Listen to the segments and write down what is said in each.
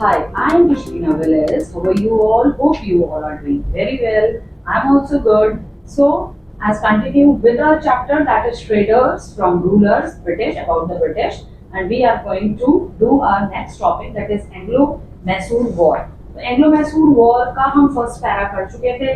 Hi, I am Krishna Velez. How are you all? Hope you all are doing very well. I'm also good. So, as continue with our chapter that is traders from rulers, British, about the British, and we are going to do our next topic that is Anglo-Mysore War. तो Anglo-Mysore War का हम first para कर चुके थे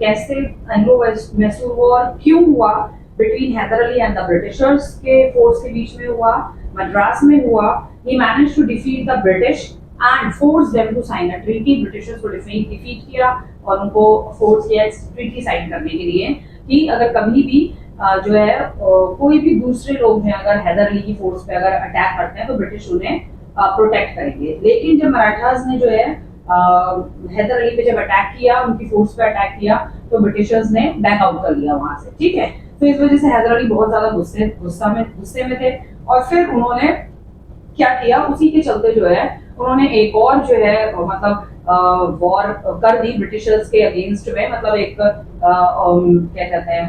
कैसे Anglo-Mysore War क्यों हुआ between Haidar Ali and the Britishers के फोर्स के बीच में हुआ मद्रास में हुआ he managed to defeat the British and force them to sign a treaty. Britishers को डिफीट किया और उनको फोर्स किया ट्रीटी साइन करने के लिए कि अगर कभी भी जो है कोई भी दूसरे लोग हैं अगर हैदर अली की फोर्स पे अगर अटैक करते हैं तो ब्रिटिश उन्हें प्रोटेक्ट करेंगे। लेकिन जब मराठास ने जो है हैदर अली पे जब अटैक किया उनकी फोर्स पे अटैक किया तो ब्रिटिशर्स ने बैकआउट कर लिया वहां से। ठीक है, तो इस वजह से हैदर अली बहुत ज्यादा गुस्से में थे और फिर उन्होंने क्या किया उसी के चलते जो है उन्होंने एक और जो है मतलब वॉर कर दी ब्रिटिशर्स के अगेंस्ट में। मतलब एक क्या कहते हैं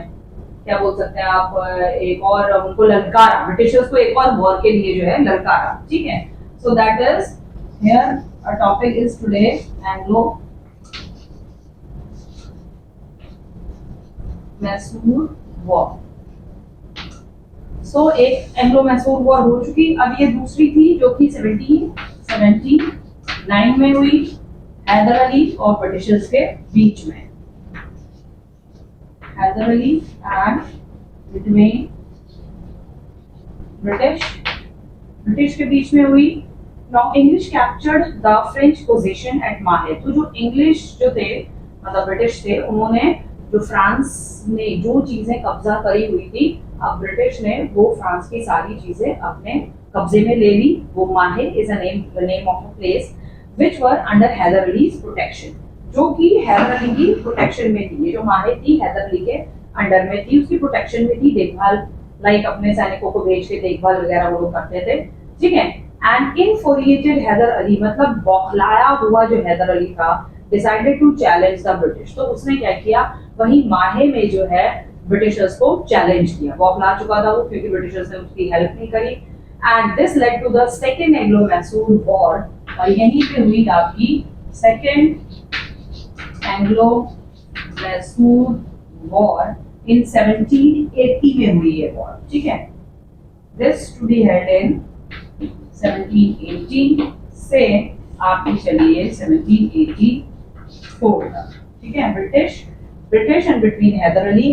क्या बोल सकते हैं आप एक और उनको ललकारा ब्रिटिशर्स को एक और वॉर के लिए जो है ललकारा। ठीक है, so that is here a topic is today Anglo Mysore war. So एक एंग्लो मैसूर वॉर हो चुकी, अब ये दूसरी थी जो कि 1779 में हुई हैदर अली और ब्रिटिशर्स के बीच में। Hyder Ali and between British के बीच में हुई। Now English captured the French position at Mahe. तो जो इंग्लिश जो थे मतलब ब्रिटिश थे उन्होंने जो फ्रांस ने जो चीजें कब्जा करी हुई थी अब ब्रिटिश ने वो फ्रांस की सारी चीजें अपने कब्जे में ले ली। वो Mahe is the name of a place which were under Hyder Ali's protection, जो कि हैदर अली की प्रोटेक्शन में थी। ये जो माहे थी हैदर अली के अंडर में थी, उसकी प्रोटेक्शन में थी, देखभाल लाइक अपने सैनिकों को भेज के देखभाल वगैरह वो लोग करते थे। ठीक है, एंड इनफोरिएटेड हैदर अली मतलब बौखलाया हुआ जो हैदर अली था decided to challenge the British. तो उसने क्या किया वही माहे में जो है ब्रिटिशर्स को चैलेंज किया। बौखला चुका था वो क्योंकि ब्रिटिशर्स ने उसकी हेल्प नहीं करी and this led to the second Anglo Mysore war. और यहीं पे हुई आपकी second Anglo Mysore war in 1780 में हुई है वॉर। ठीक है, this to be held in 1780 से आपकी चलिए 1784 तक। ठीक है, British and between Hyder Ali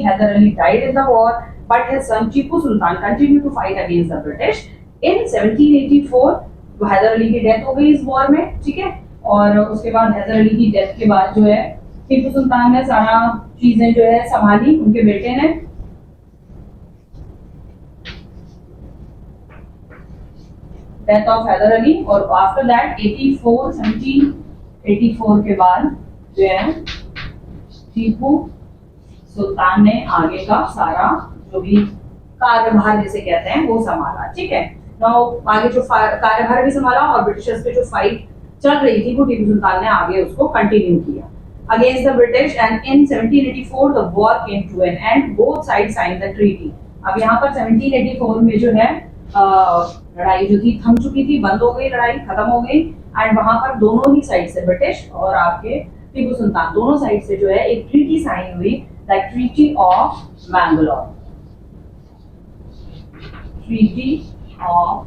died in the war, but his son Tipu Sultan continued to fight against the British. In 1784 Haider Ali की डेथ हो गई इस वॉर में। ठीक है, और उसके बाद हैदर अली की डेथ के बाद जो है टीपू सुल्तान ने सारा चीजें जो है संभाली उनके बेटे ने। डेथ ऑफ हैदर अली और आफ्टर दैट 1784 के बाद जो है टीपू सुल्तान ने आगे का सारा जो भी कार्यभार जिसे कहते हैं वो संभाला। ठीक है, नाउ आगे जो कार्यभार भी संभाला और ब्रिटिशर्स पे जो फाइट चल रही थी वो टीपू सुल्तान ने आगे उसको कंटिन्यू किया against the British and in 1784 the war came to an end both side sign the treaty. अब यहाँ पर 1784 में जो है लड़ाई जो थी थम चुकी थी, बंद हो गई, लड़ाई खत्म हो गई एंड वहां पर दोनों ही साइड से ब्रिटिश और आपके टीपू सुल्तान दोनों साइड से जो है एक ट्रीटी साइन हुई, the treaty of Mangalore. Treaty of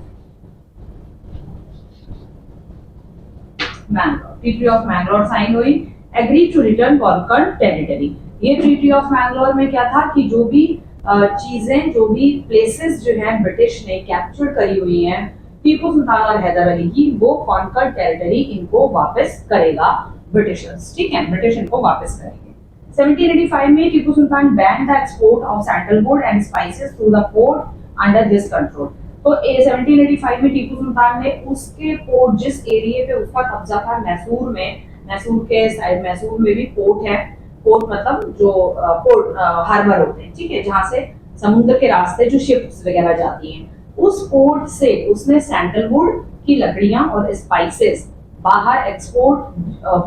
Mangalore sign हुई। Agree to return conquered territory. ये ट्रीटी ऑफ मैंगलोर में क्या था कि जो भी चीजें जो भी प्लेसेस जो है ब्रिटिश ने कैप्चर करी हुई हैं टीपू सुल्तान और हैदर अली की वो कॉन्कर्ड टेरिटरी इनको वापस करेगा ब्रिटिशर्स। ठीक है, ब्रिटिश इनको वापस करेंगे। 1785 में Tipu Sultan ban the export of sandalwood and spices through the port under his control. तो 1785 में टीपू सुल्तान ने उसके पोर्ट जिस एरिया पे उसका कब्जा था मैसूर में, मैसूर के साइड मैसूर में भी पोर्ट है, पोर्ट मतलब जो पोर्ट हार्बर होते हैं। ठीक है, जहां से समुद्र के रास्ते जो शिप्स वगैरह जाती हैं उस पोर्ट से उसने सैंडलवुड की लकड़ियां और स्पाइसेस बाहर एक्सपोर्ट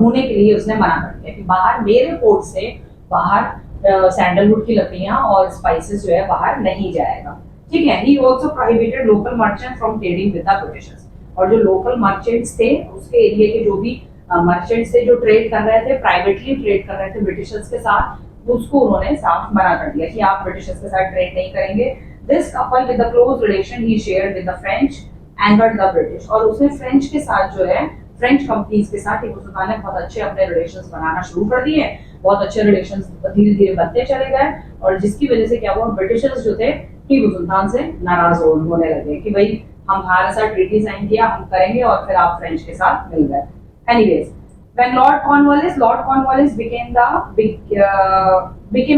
होने के लिए उसने मना कर दिया कि बाहर मेरे पोर्ट से बाहर सैंडलवुड की लकड़ियां और स्पाइसेस जो है बाहर नहीं जाएगा। ठीक है, he also prohibited local merchants from trading with the Britishers। और जो लोकल मर्चेंट्स थे उसके एरिया के जो भी मर्चेंट्स थे जो ट्रेड कर रहे थे, प्राइवेटली ट्रेड कर रहे थे ब्रिटिशर्स के साथ, उसको उन्होंने साफ मना कर दिया कि आप ब्रिटिशर्स के साथ ट्रेड नहीं करेंगे। This couple with the close relation he shared with the French angered the British, और उसने फ्रेंच के साथ जो है फ्रेंच कंपनीज के साथ टीपू सुल्तान ने बहुत अच्छे अपने रिलेशंस बनाना शुरू कर दिए, बहुत अच्छे रिलेशंस धीरे धीरे बनते चले गए, और जिसकी वजह से क्या हुआ, ब्रिटिशर्स जो थे टीपू सुल्तान से नाराज होने लगे कि भाई हम हमारे साथ ट्रीटी साइन किया, हम करेंगे, और फिर आप फ्रेंच के साथ मिल गए। Anyways, when Lord Cornwallis became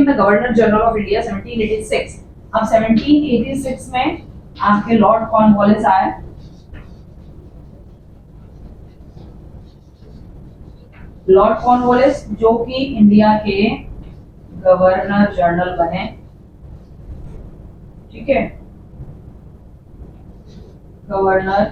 the Governor General of India 1786। अब 1786 में आपके लॉर्ड कॉर्नवालिस आए। लॉर्ड कॉर्नवालिस जो कि इंडिया के गवर्नर जनरल बने, ठीक है, गवर्नर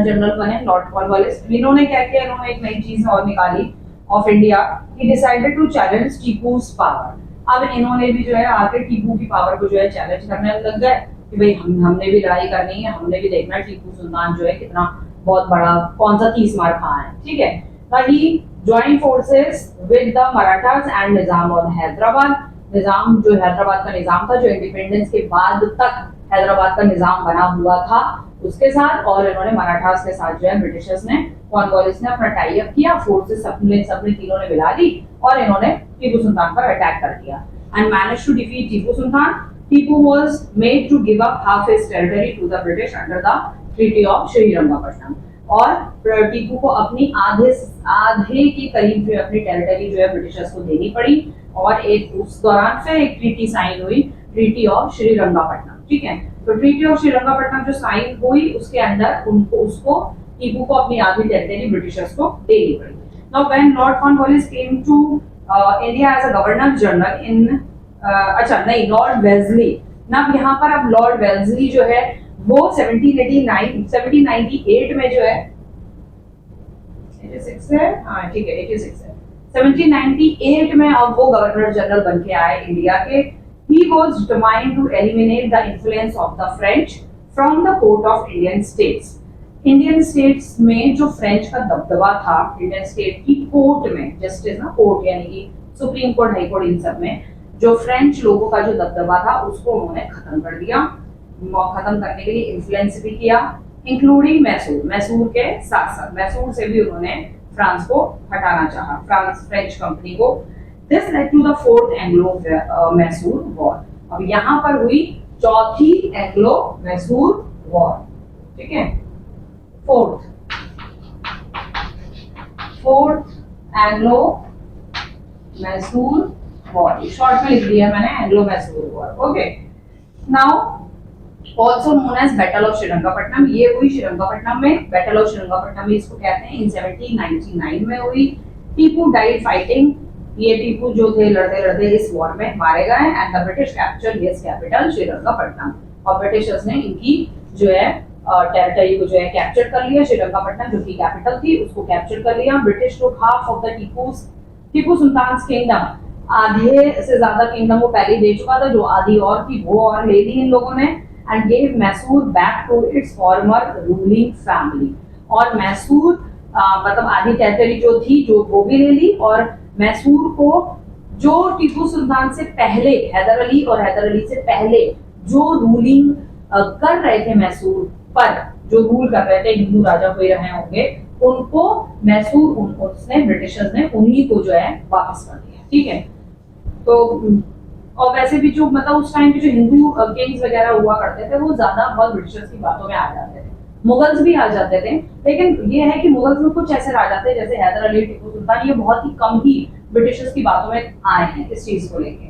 जनरल बने लॉर्ड कॉर्नवालिस। इन्होंने क्या किया, इन्होंने एक नई चीज और निकाली of India, he decided to challenge Tipu's power. अब इन्होंने भी जो है आके टीपू की पावर को जो है चैलेंज करने लग गए कि भाई हमने भी लड़ाई करनी है, हमने भी देखना है टीपू सुल्तान जो है कितना बहुत बड़ा कौन सा 30 मार खां है, ठीक है। ही joint forces with the Marathas and Nizam of Hyderabad. Nizam जो हैदराबाद का निजाम था, जो इंडिपेंडेंस के बाद तक हैदराबाद का निजाम बना हुआ था, उसके साथ, और इन्होंने मराठास के साथ जो है ब्रिटिशर्स ने, कॉर्नवालिस ने अपना टाई अप किया, फोर्सेस अपने तीनों ने मिला दी और इन्होंने टीपू सुल्तान पर अटैक कर दिया and managed to defeat Tipu Sultan. Tipu was made to give up half his territory to the British under the treaty of Srirangapatnam, और टीपू को अपनी आधे के करीब जो अपनी टेरिटरी जो है ब्रिटिशर्स को देनी पड़ी, और एक उस दौरान फिर एक ट्रीटी साइन हुई, ट्रीटी ऑफ श्रीरंगपट्टनम, ठीक है। तो ट्रीटी ऑफ श्रीरंगपट्टनम जो साइन हुई उसके अंदर उसको टीपू को अपनी आधी टेरिटरी ब्रिटिशर्स को देनी पड़ी। Now when Lord Cornwallis came to India as a governor general in Lord Wellesley. ना यहाँ पर अब लॉर्ड वेल्लेसली जो है वो 1798 में जो है 86 है, हाँ ठीक है 86 है, 1798 में अब वो गवर्नर जनरल बन के आए इंडिया के। He was determined to eliminate the influence of the French from the court of Indian states। Indian states में जो फ्रेंच का दबदबा था, इंडियन स्टेट की कोर्ट में, जस्टिस ना कोर्ट यानी कि सुप्रीम कोर्ट, हाई कोर्ट, इन सब में जो फ्रेंच लोगों का जो दबदबा था उसको उन्होंने खत्म कर दिया। खत्म करने के लिए इन्फ्लुएंस भी किया, इंक्लूडिंग मैसूर के साथ साथ मैसूर से भी उन्होंने फ्रांस को हटाना चाहा, फ्रेंच कंपनी को। This led to the fourth Anglo-Mysore War। अब यहाँ पर हुई चौथी एंग्लो-मैसूर वॉर, ठीक है, फोर्थ एंग्लो-मैसूर वॉर, शॉर्ट में लिख दिया मैंने एंग्लो-मैसूर war, okay. Now also known as battle of Srirangapatna. ये हुई श्रीरंगपट्टनम में, बैटल ऑफ श्रीरंगपट्टनम इसको कहते हैं, इन 1799 में हुई। टीपू डाइड फाइटिंग, ये टीपू जो थे लड़ते लड़ते इस वॉर में मारे गए, and the British captured his capital Srirangapatnam, और ब्रिटिशर्स ने इनकी जो है टेरिटरी को जो है कैप्चर कर लिया। श्रीरंगपट्टनम जो की कैपिटल थी उसको कैप्चर कर लिया। British took half of the Tipu Sultan kingdom, आधे से ज्यादा किंगडम वो पहले दे चुका था, जो आधी और थी वो और ले ली इन लोगों ने, and gave Mysore back to its former ruling family. और मैसूर मतलब आधी टेरिटरी जो थी जो वो भी ले ली, और मैसूर को जो टीपू सुल्तान से पहले हैदर अली और हैदर अली से पहले जो रूलिंग कर रहे थे मैसूर पर, जो रूल कर रहे थे, हिंदू राजा हुए रहे होंगे, उनको मैसूर उसने ब्रिटिशर्स ने उन्हीं को जो है वापस कर दिया, ठीक है। तो और वैसे भी जो मतलब उस टाइम के जो हिंदू किंग्स वगैरह हुआ करते थे वो ज्यादा बहुत ब्रिटिशर्स की बातों में आ जाते थे, मुगल्स भी आ जाते थे, लेकिन ये है कि मुगल्स में कुछ ऐसे राजा थे जैसे हैदर अली, टीपू सुल्तान, ये बहुत ही कम ही ब्रिटिशर्स की बातों में आए हैं इस चीज को लेके,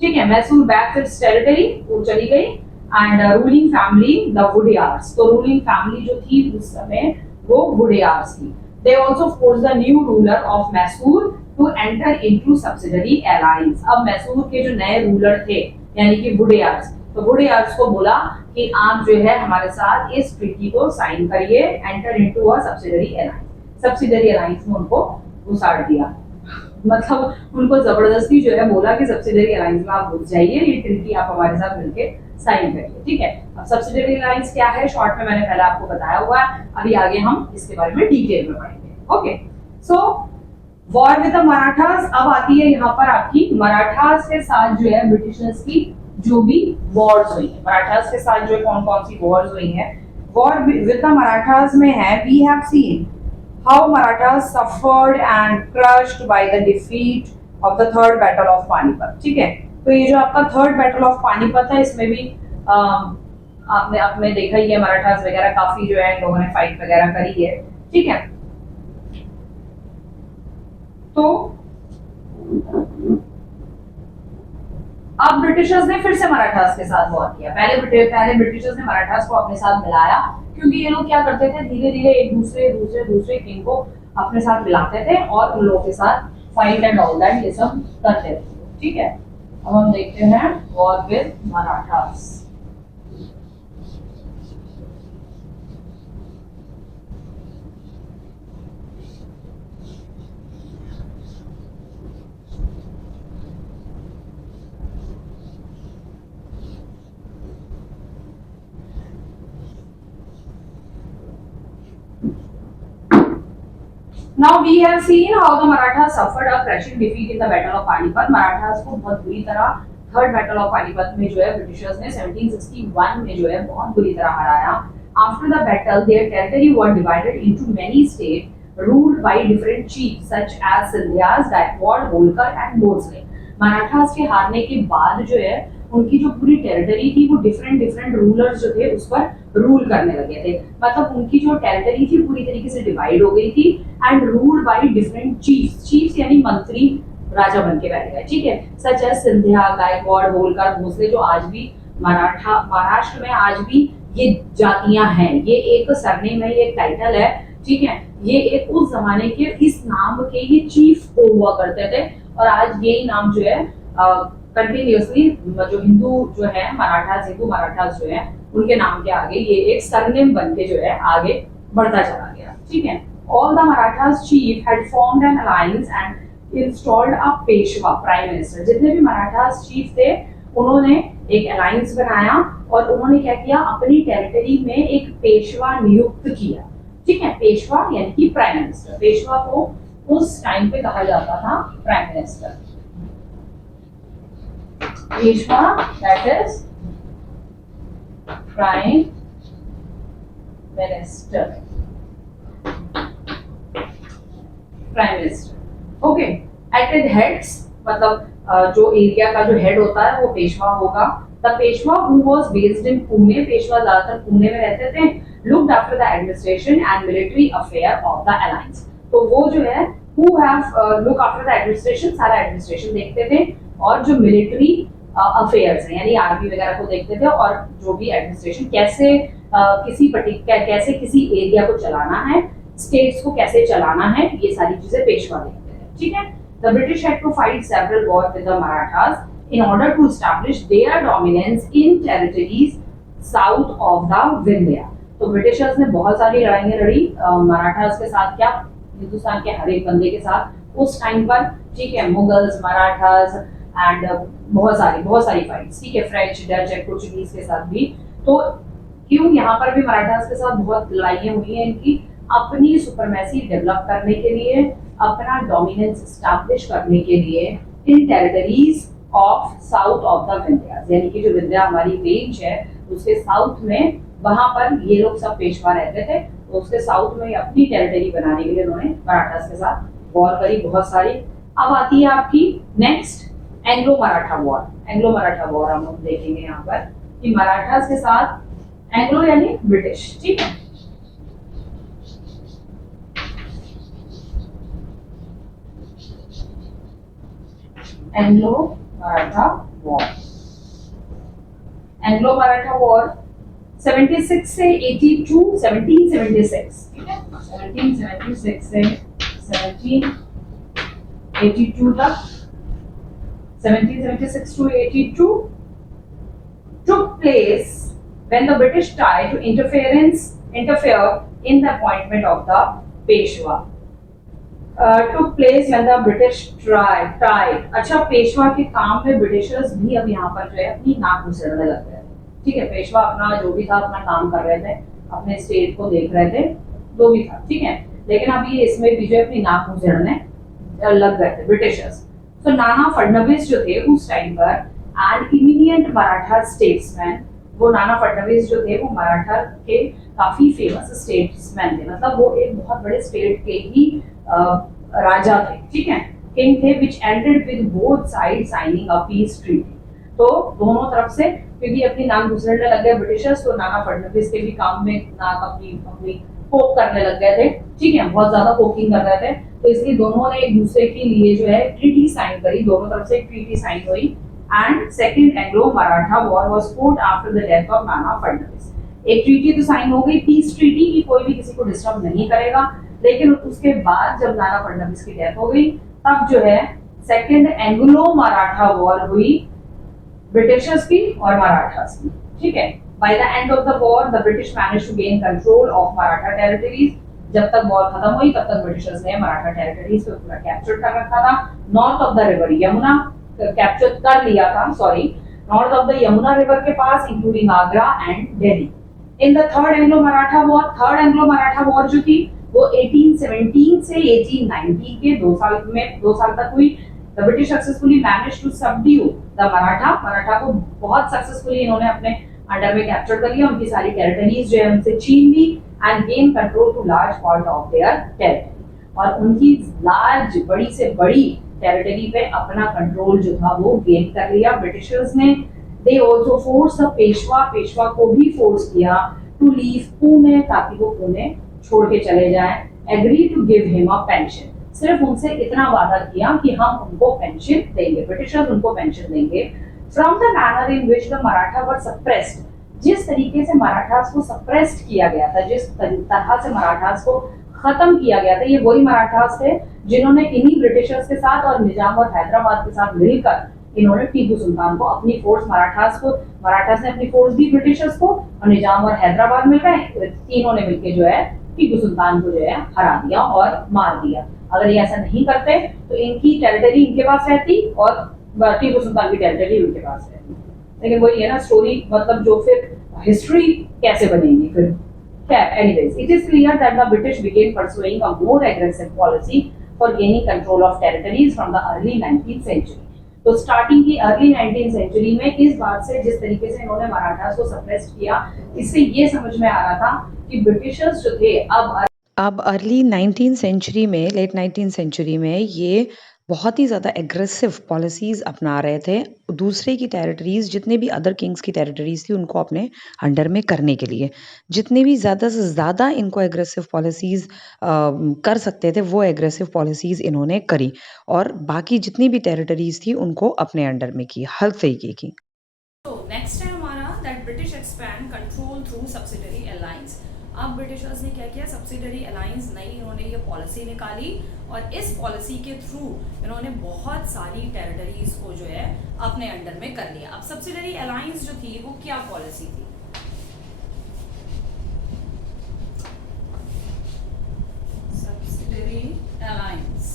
ठीक है। मैसूर बैक इट्स टेरिटरी, वो चली गई, एंड रूलिंग फैमिली द वुडियार्स। तो रूलिंग फैमिली जो थी उस समय वो वुडियार्स थी। They also force the new ruler of Mysore to enter into subsidiary alliance. अब मैसूर के जो नए रूलर थे यानी कि वुडियार्स, तो वुडियार्स को बोला कि आप जो है हमारे साथ इस ट्रीटी को साइन करिए, enter into a subsidiary alliance. Subsidiary alliance में उनको घुसाड़ दिया, मतलब उनको जबरदस्ती जो है बोला कि सब्सिडरी अलायंस में आप घुस जाइए, ये ट्रीटी आप हमारे साथ मिलके साइन करिए, ठीक है। अब सब्सिडियरी लाइंस क्या है, शॉर्ट में मैंने पहले आपको बताया हुआ है, अभी आगे हम इसके बारे में डिटेल में पढ़ेंगे। Okay, so war with the Marathas. अब आती है यहाँ पर आपकी मराठास के साथ जो है ब्रिटिशर्स की जो भी वॉर्स हुई है, मराठास के साथ जो कौन कौन सी वॉर्स हुई है। वॉर विद द मराठास में है, we have seen how Marathas suffered and crushed by the defeat of the third battle of Panipat, ठीक है। तो ये जो आपका थर्ड बैटल ऑफ पानीपत है, इसमें भी आपने देखा ही है, मराठास वगैरह काफी जो है इन लोगों ने फाइट वगैरह करी है, ठीक है। तो अब ब्रिटिशर्स ने फिर से मराठास के साथ वॉर किया। पहले ब्रिटिशर्स ने मराठास को अपने साथ मिलाया, क्योंकि ये लोग क्या करते थे, धीरे धीरे एक दूसरे किंग को अपने साथ मिलाते थे और उन लोगों के साथ फाइट एंड ऑल दैट ये सब करते थे, ठीक है। अब हम देखते हैं war with Marathas. Now we have seen how the Marathas suffered a crushing defeat in the Battle of Panipat. Marathas को बहुत बुरी तरह थर्ड बैटल ऑफ पानीपत में जो है ब्रिटिशर्स ने 1761 में जो है बहुत बुरी तरह हराया। After the battle, their territory was divided into many states ruled by different chiefs such as Sindhyas, Gaikwad, Holkar and Bhosle. Marathas के हारने के बाद जो है उनकी जो पूरी टेरिटरी थी वो डिफरेंट रूलर्स जो थे उस पर रूल करने लगे थे, मतलब उनकी जो टेरिटरी थी पूरी तरीके से डिवाइड हो गई थी and ruled by different chiefs यानी मंत्री राजा बन के बैठ गए, ठीक है। सच एज सिंधिया, गायकवाड़, होलकर, भोसले, जो आज भी महाराष्ट्र में आज भी ये जातियां हैं, ये एक सरनेम है, ये एक टाइटल है, ठीक है। ये एक उस जमाने के इस नाम के ये चीफ हुआ करते थे और आज यही नाम जो है कंटिन्यूअसली जो हिंदू जो है हिंदू मराठास जो है उनके नाम के आगे ये एक सरनेम बन के जो है आगे बढ़ता चला गया, ठीक है। All the Marathas chief had formed an alliance and installed a Peshwa prime minister. जितने भी मराठास चीफ थे उन्होंने एक अलायंस बनाया और उन्होंने क्या किया, अपनी टेरिटरी में एक पेशवा नियुक्त किया, ठीक है। पेशवा यानी कि प्राइम मिनिस्टर। पेशवा को उस टाइम पे कहा जाता था prime minister. Peshwa that is prime minister, prime minister, okay. At it heads, मतलब जो एरिया का जो हेड होता है वो पेशवा होगा। The Peshwa who was based in Pune, Peshwa ज्यादातर पुणे में रहते थे। Looked after the administration and military affair of the alliance, तो वो जो है who have look after the administration, सारा एडमिनिस्ट्रेशन देखते थे और जो मिलिट्री अफेयर्स है यानी आर्मी वगैरह को देखते थे और जो भी एडमिनिस्ट्रेशन कैसे किसी एरिया को चलाना है, स्टेट्स को कैसे चलाना है, ये सारी चीजें पेशवा देखते हैं, ठीक है। The British had to fight several wars with the Marathas in order to establish their dominance in territories south of the Vindhya. तो ब्रिटिशर्स ने बहुत सारी लड़ाइयां लड़ी मराठास के साथ, क्या हिंदुस्तान के हर एक बंदे के साथ उस टाइम पर, ठीक है। मुगल्स, मराठास एंड बहुत सारी फाइट्स, ठीक है। फ्रेंच, डच एंड पोर्चुगीज के साथ भी। तो क्यों यहाँ पर भी मराठास के साथ बहुत लड़ाइयां हुई हैं, इनकी अपनी सुपरमेसी डेवलप करने के लिए, अपना डोमिनेंस एस्टैब्लिश करने के लिए in territories of south of the Vindhya, यानी कि जो विंध्या हमारी रेंज है उसके साउथ में, वहां पर ये लोग सब पेशवा रहते थे। तो उसके साउथ में अपनी टेरिटरी बनाने के लिए उन्होंने मराठास के साथ वॉर करी बहुत सारी। अब आती है आपकी next Anglo Maratha war. Anglo Maratha war हम लोग देखेंगे यहाँ पर कि मराठास के साथ, एंग्लो यानी ब्रिटिश, ठीक है। Anglo-Maratha War, Anglo-Maratha War 76 से 82, 1776, ठीक है। 1776 से 1782 तक, 1776 to 82 took place when the British tried to interfere in the appointment of the Peshwa. Took place when the British tried। अच्छा, पेशवा के काम में ब्रिटिशर्स भी अब यहाँ पर जो है अपनी नाक घुसेड़ने लग गए, ठीक है, पेशवा अपना जो भी था अपना काम कर रहे थे, अपने स्टेट को देख रहे थे, जो भी था, ठीक है। लेकिन अब ये इसमें भी जो है अपनी नाक मुंह झड़ने लग गए थे ब्रिटिशर्स। तो नाना फडणवीस जो थे उस टाइम पर एंड इमीडिएट मराठा स्टेट्समैन, वो नाना फडणवीस जो थे वो मराठा के काफी फेमस स्टेट्समैन थे, मतलब वो एक बहुत बड़े स्टेट के ही राजा थे, ठीक है, किंग थे, विच ended with both side signing a peace treaty. तो दोनों तरफ से क्योंकि अपनी नाक घुसड़ने लग गए ब्रिटिशर्स, तो नाना फडणवीस के भी काम में नाक अपनी अपनी पोक करने लग गए थे, ठीक है, बहुत ज्यादा पोकिंग कर रहे थे, तो इसलिए दोनों ने एक दूसरे के लिए जो है ट्रीटी साइन करी, दोनों तरफ से एक ट्रीटी साइन हुई and second Anglo Maratha war was fought after the death of Nana Phadnavis. एक ट्रीटी तो साइन हो गई, पीस ट्रीटी की, कोई भी किसी को डिस्टर्ब नहीं करेगा, लेकिन उसके बाद जब नाना फडणवीस की डेथ हो गई तब जो है सेकंड एंग्लो मराठा वॉर हुई ब्रिटिशर्स की और मराठास की, ठीक है। By the end of the war, the British managed to gain control of Maratha territories. जब तक वॉर खत्म हुई तब तक ब्रिटिशर्स ने मराठा टेरिटरीज को पूरा कैप्चर कर रखा था। North of the river Yamuna capture कर लिया था, sorry, north of the Yamuna river के पास, including Agra and Delhi. In the third Anglo Maratha war जो थी वो 1817 से 1819 के 2 साल तक हुई। The British successfully managed to subdue the Maratha को बहुत सक्सेसफुली इन्होंने अपने अंडर में कैप्चर कर लिया, उनकी सारी टेरिटरीज जो है उनसे छीन ली and gain control to large part of their territory, और उनकी लार्ज बड़ी से बड़ी टेरिटरी पे अपना कंट्रोल जो था वो गेन कर लिया ब्रिटिशर्स ने। दे आल्सो फोर्स द पेशवा को भी फोर्स किया टू लीव पुणे, ताकि वो पुणे छोड़ के चले जाएं। Agree to give him a pension, सिर्फ उनसे इतना वादा किया कि हम उनको पेंशन देंगे, ब्रिटिशर्स उनको पेंशन देंगे। From the manner in which the Maratha were suppressed, जिस तरीके से मराठास को सप्रेस्ड किया गया था, जिस तरह से मराठास को खत्म किया गया था, ये वही मराठास थे जिन्होंने इन्हीं ब्रिटिशर्स के साथ और निजाम और हैदराबाद के साथ मिलकर इन्होंने टीपू सुल्तान को अपनी फोर्स मराठास ने अपनी फोर्स दी ब्रिटिशर्स को, और निजाम और हैदराबाद मिलकर तीनों ने मिलकर जो है टीपू सुल्तान को जो है हरा दिया और मार दिया। अगर ये ऐसा नहीं करते तो इनकी टेरिटरी इनके पास रहती और टीपू सुल्तान की टेरिटरी उनके पास रहती। लेकिन वही है ना स्टोरी, मतलब जो फिर हिस्ट्री कैसे बनेगी फिर। Anyways, it is clear that the British began pursuing a more aggressive policy for gaining control of territories from the early 19th century. तो स्टार्टिंग की अर्ली 19th सेंचुरी में इस बात से, जिस तरीके से इन्होंने मराठास को सप्रेस किया, इससे ये समझ में आ रहा था कि ब्रिटिशर्स जो थे अब अर्ली 19th सेंचुरी में, लेट 19th सेंचुरी में ये बहुत ही ज़्यादा एग्रेसिव पॉलिसीज़ अपना रहे थे दूसरे की टेरिटरीज़, जितने भी अदर किंग्स की टेरिटरीज़ थी उनको अपने अंडर में करने के लिए। जितने भी ज़्यादा से ज़्यादा इनको एग्रेसिव पॉलिसीज़ कर सकते थे वो एग्रेसिव पॉलिसीज़ इन्होंने करी, और बाकी जितनी भी टेरिटरीज़ थी उनको अपने अंडर में की, हर तरीके की। तो नेक्स्ट है हमारा that British expand control through subsidiary alliance. अब ब्रिटिशर्स ने क्या किया, सब्सिडरी अलायंस नई इन्होंने ये पॉलिसी निकाली, और इस पॉलिसी के थ्रू इन्होंने बहुत सारी टेरिटरीज को जो है अपने अंडर में कर लिया। अब सब्सिडरी अलायंस जो थी वो क्या पॉलिसी थी, सब्सिडरी अलायंस।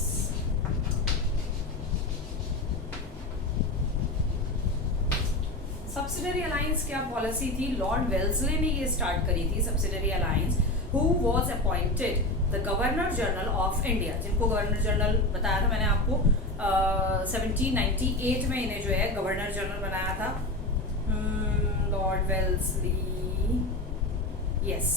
सब्सिडरी अलायंस क्या पॉलिसी थी, लॉर्ड वेल्सले ने ये स्टार्ट करी थी subsidiary alliance, who was appointed the governor general of India, जिनको गवर्नर जनरल बताया था मैंने आपको 1798 में इन्हें जो है गवर्नर जनरल बनाया था Lord Wellesley, yes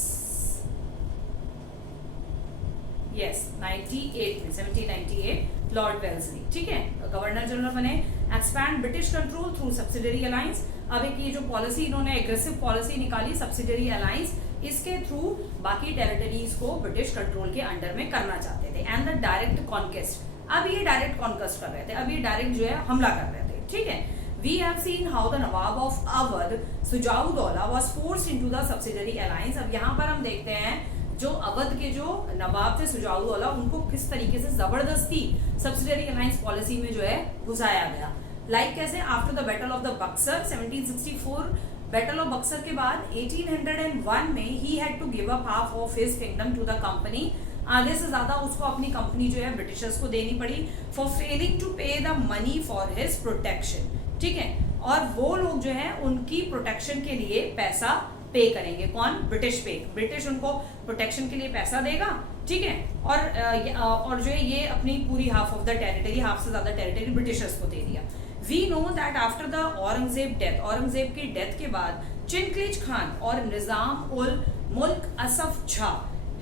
1798 Lord Wellesley, ठीक है, गवर्नर जनरल बने। Expand British control through subsidiary alliance. अब एक ये जो पॉलिसी इन्होंने एग्रेसिव पॉलिसी निकाली सब्सिडरी अलायंस, इसके थ्रू बाकी टेरिटरीज को ब्रिटिश कंट्रोल के अंडर में करना चाहते थे। एंड द डायरेक्ट कॉन्क्वेस्ट, अब ये डायरेक्ट कॉन्क्वेस्ट कर रहे थे, अब ये डायरेक्ट जो है हमला कर रहे थे, ठीक है। We have seen how the Nawab of Awadh Shuja-ud-Daula was forced into the subsidiary alliance। अब यहाँ पर हम देखते हैं जो अवध के जो नवाब थे सुजाउद्दौला, उनको किस तरीके से जबरदस्ती सब्सिडरी अलायंस पॉलिसी में जो है घुसाया गया। लाइक कैसे, after the battle of the Buxar 1764, battle of Buxar के बाद 1801 में ही had to give up half of his kingdom to the company, आधे से ज्यादा उसको अपनी कंपनी जो है ब्रिटिशर्स को देनी पड़ी, फॉर फेलिंग टू पे the money for his protection, ठीक है। और वो लोग जो है उनकी प्रोटेक्शन के लिए पैसा पे करेंगे। कौन? ब्रिटिश उनको प्रोटेक्शन के लिए पैसा देगा, ठीक है, और जो है ये अपनी पूरी half of the territory, half से ज्यादा टेरिटरी ब्रिटिशर्स को दे दिया। We know that after the Aurangzeb की डेथ के बाद चिनक्लिज खान और निजाम उल मुल्क Asaf Jha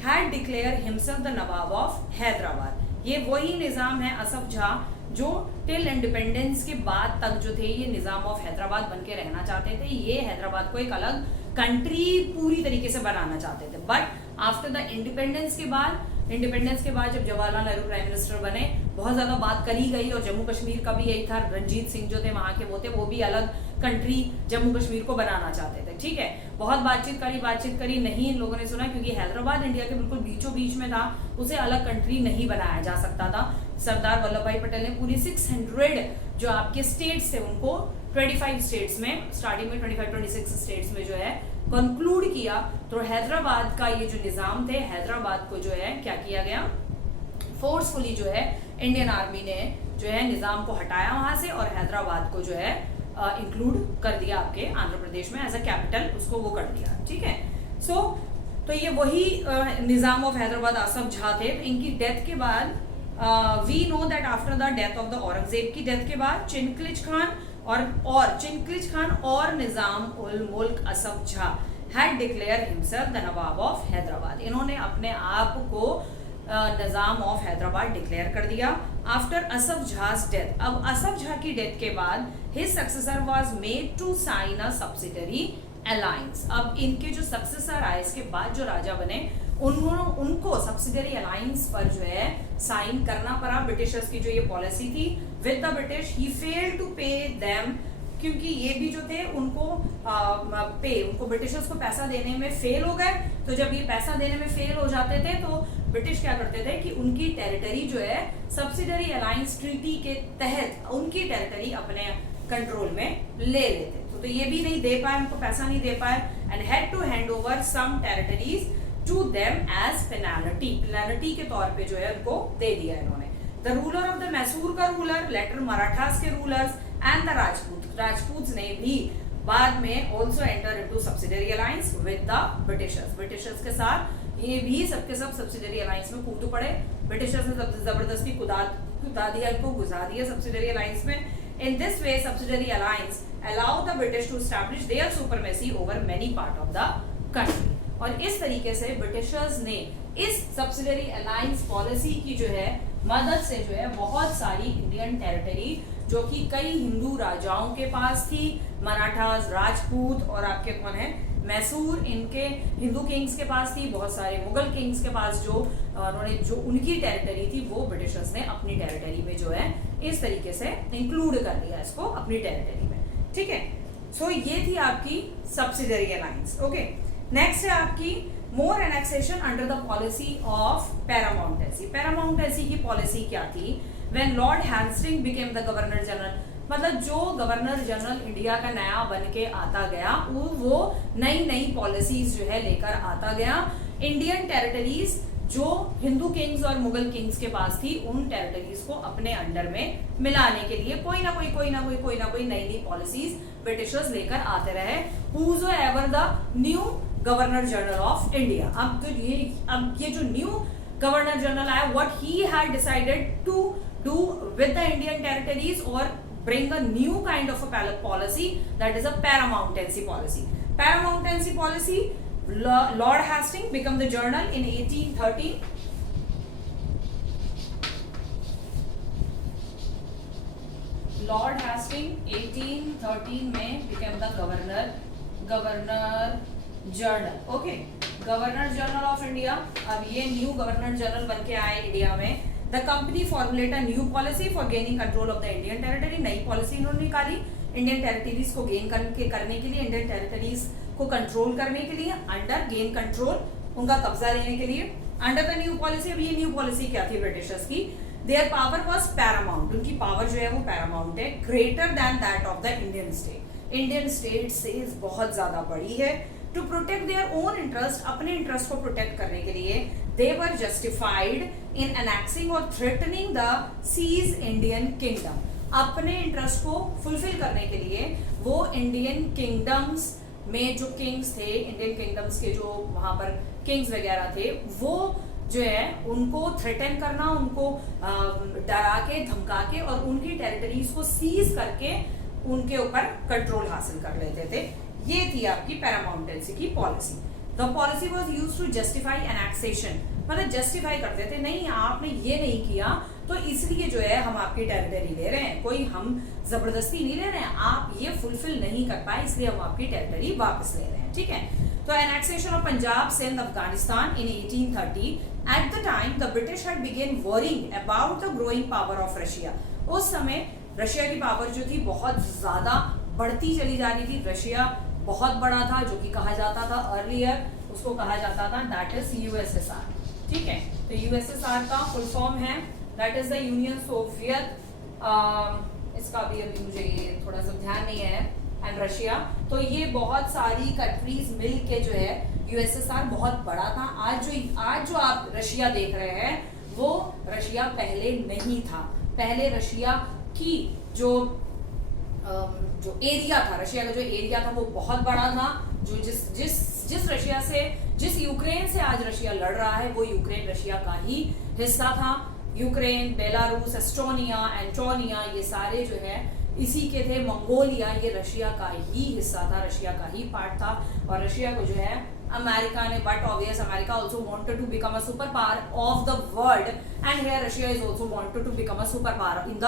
had declare himself the Nawab of Hyderabad. ये वही निजाम है असफ झा जो टिल इंडिपेंडेंस के बाद तक जो थे ये निजाम ऑफ हैदराबाद बन के रहना चाहते थे। ये हैदराबाद को एक अलग कंट्री पूरी तरीके से बनाना चाहते थे। बट आफ्टर द इंडिपेंडेंस के बाद जब जवाहरलाल नेहरू प्राइम मिनिस्टर बने, बहुत ज्यादा बात करी गई और जम्मू कश्मीर का भी यही था। रंजीत सिंह जो थे वहां के वो भी अलग कंट्री जम्मू कश्मीर को बनाना चाहते थे, ठीक है। बहुत बातचीत करी, नहीं इन लोगों ने सुना, क्योंकि हैदराबाद इंडिया के बिल्कुल बीचों बीच में था, उसे अलग कंट्री नहीं बनाया जा सकता था। सरदार वल्लभ भाई पटेल ने पूरी 600 जो आपके स्टेट्स थे उनको 25 स्टेट्स में, स्टार्टिंग में 25-26 स्टेट्स में जो है कंक्लूड किया। तो हैदराबाद का ये जो निजाम थे, हैदराबाद को जो है क्या किया गया, फोर्सफुली जो है इंडियन आर्मी ने जो है निजाम को हटाया वहां से और हैदराबाद को जो है इंक्लूड कर दिया आपके आंध्र प्रदेश में एज अ कैपिटल, उसको वो कर दिया, ठीक है। तो ये वही निजाम ऑफ हैदराबाद असफ झा थे। तो इनकी डेथ के बाद we know that after the death of the Aurangzeb की डेथ के बाद चिनक्लिज खान और निजाम उल मुल्क Asaf Jha had declare himself the Nawab of Hyderabad. इन्होंने अपने आप को निजाम ऑफ हैदराबाद डिक्लेयर कर दिया आफ्टर असफ झा's डेथ। अब असफ झा की डेथ के बाद his successor was made to sign a subsidiary alliance. अब इनके जो सक्सेसर आए, इसके बाद जो राजा बने, उनको सब्सिडरी अलायंस पर जो है साइन करना पड़ा। ब्रिटिशर्स की जो ये पॉलिसी थी with the British, he failed to pay them, क्योंकि ये भी जो थे उनको ब्रिटिशर्स को पैसा देने में फेल हो गए। तो जब ये पैसा देने में फेल हो जाते थे तो ब्रिटिश क्या करते थे कि उनकी टेरिटरी जो है सब्सिडरी अलायंस ट्रीटी के तहत उनकी टेरिटरी अपने कंट्रोल में ले लेते। तो ये भी नहीं दे पाए, उनको पैसा नहीं दे पाए, and had to hand over some territories to them as penalty के तौर पे जो है उनको दे दिया इन्होंने। The ruler of the Mysore का रूलर, लेटर मराठास के रूलर्स एंड द राजपूत ने भी बाद में also enter into subsidiary alliance with the Britishers के साथ ये भी सबके सब सब्सिडरी अलायंस में कूद पड़े। ब्रिटिशर्स ने जबरदस्ती कुदा दिया, इनको घुसा दिया सब्सिडरी अलायंस में। In this way, subsidiary alliance allow the British to establish their supremacy over many part of the country. और इस तरीके से ब्रिटिशर्स ने इस सब्सिडरी अलायंस पॉलिसी की जो है मदद से जो है बहुत सारी इंडियन टेरिटरी जो कि कई हिंदू राजाओं के पास थी, मराठास, राजपूत और आपके कौन है मैसूर, इनके हिंदू किंग्स के पास थी, बहुत सारे मुगल किंग्स के पास जो उनकी टेरिटरी थी वो ब्रिटिशर्स ने अपनी टेरिटरी में जो है इस तरीके से इंक्लूड कर दिया इसको अपनी टेरिटरी में, ठीक है। सो ये थी आपकी सब्सिडरी अलायंस। ओके, नेक्स्ट है आपकी more annexation under the policy of paramountcy. Paramountcy की पॉलिसी क्या थी? When Lord Hastings became the governor general, मतलब जो गवर्नर जनरल इंडिया का नया बन के आता गया वो नई पॉलिसीज जो है लेकर आता गया। इंडियन टेरिटरीज जो हिंदू किंग्स और मुगल किंग्स के पास थी उन टेरिटरीज को अपने अंडर में मिलाने के लिए कोई ना कोई नई पॉलिसीज ब्रिटिशर्स लेकर आते रहे। Whosoever the new governor general of India, अब ये जो न्यू गवर्नर जनरल आया, what he had decided to do with the Indian territories or bring a new kind of a policy, that is a paramountcy policy. Paramountcy policy, Lord Hastings became the journal in 1813. Lord Hastings 1813 में became the governor general. Okay, governor general of India. अब ये new governor general बन के आए India में। The company formulate a new policy for gaining control of the Indian territory. नई policy इन्होंने निकाली इंडियन टेरिटरीज को गेन करने के लिए, इंडियन टेरिटरीज को कंट्रोल करने के लिए, अंडर गेन कंट्रोल, उनका कब्जा लेने के लिए अंडर द न्यू पॉलिसी। अब ये न्यू पॉलिसी क्या थी ब्रिटिशर्स की? देयर पावर वॉज पैरामाउंट, उनकी पावर जो है वो पैरामाउंट है, greater than that of the Indian state. Indian state से बहुत ज्यादा बड़ी है। To protect their own interest, अपने इंटरेस्ट को प्रोटेक्ट करने के लिए they were justified in annexing or threatening the seized Indian kingdom. अपने इंटरेस्ट को फुलफिल करने के लिए वो इंडियन किंगडम्स में जो किंग्स थे, इंडियन किंगडम्स के जो वहां पर किंग्स वगैरह थे, वो जो है उनको थ्रेटन करना, उनको डरा के धमका के और उनकी टेरिटरीज को सीज करके उनके ऊपर कंट्रोल हासिल कर लेते थे। ये थी आपकी पैरामाउंटेंसी की policy. The policy was used to justify annexation, मतलब जस्टिफाई करते थे, नहीं आपने ये नहीं किया तो इसलिए जो है हम आपकी टेरिटरी ले रहे हैं, कोई हम जबरदस्ती नहीं ले रहे हैं, आप ये फुलफिल नहीं कर पाए इसलिए हम आपकी टेरिटरी वापस ले रहे हैं, ठीक है। तो annexation of Punjab, Sindh, Afghanistan in 1830, at the time the British had begun worrying about the growing power of Russia. उस समय रशिया की पावर जो थी बहुत ज्यादा बढ़ती चली जा रही थी। रशिया बहुत बड़ा था, जो कि कहा जाता था अर्लियर, उसको कहा जाता था दैट इज यूएसएसआर, ठीक है। तो यूएसएसआर का फुल फॉर्म है that is the union Soviet, इसका भी अभी मुझे ये थोड़ा सा ध्यान नहीं है, एंड रशिया। तो ये बहुत सारी कंट्रीज मिल के जो है यूएसएसआर बहुत बड़ा था। आज जो आप रशिया देख रहे हैं वो रशिया पहले नहीं था। पहले रशिया की जो एरिया था, रशिया का जो एरिया था वो बहुत बड़ा था। जो जिस रशिया से, जिस यूक्रेन से आज रशिया लड़ रहा है वो यूक्रेन रशिया का ही हिस्सा था। यूक्रेन, बेलारूस, एस्टोनिया, एंटोनिया, ये सारे जो है इसी के थे। मंगोलिया ये रशिया का ही हिस्सा था, रशिया का ही पार्ट था। और रशिया को जो है अमेरिका ने, but obvious America also wanted to become a super power of the world, and here Russia is also wanted to become a super power in the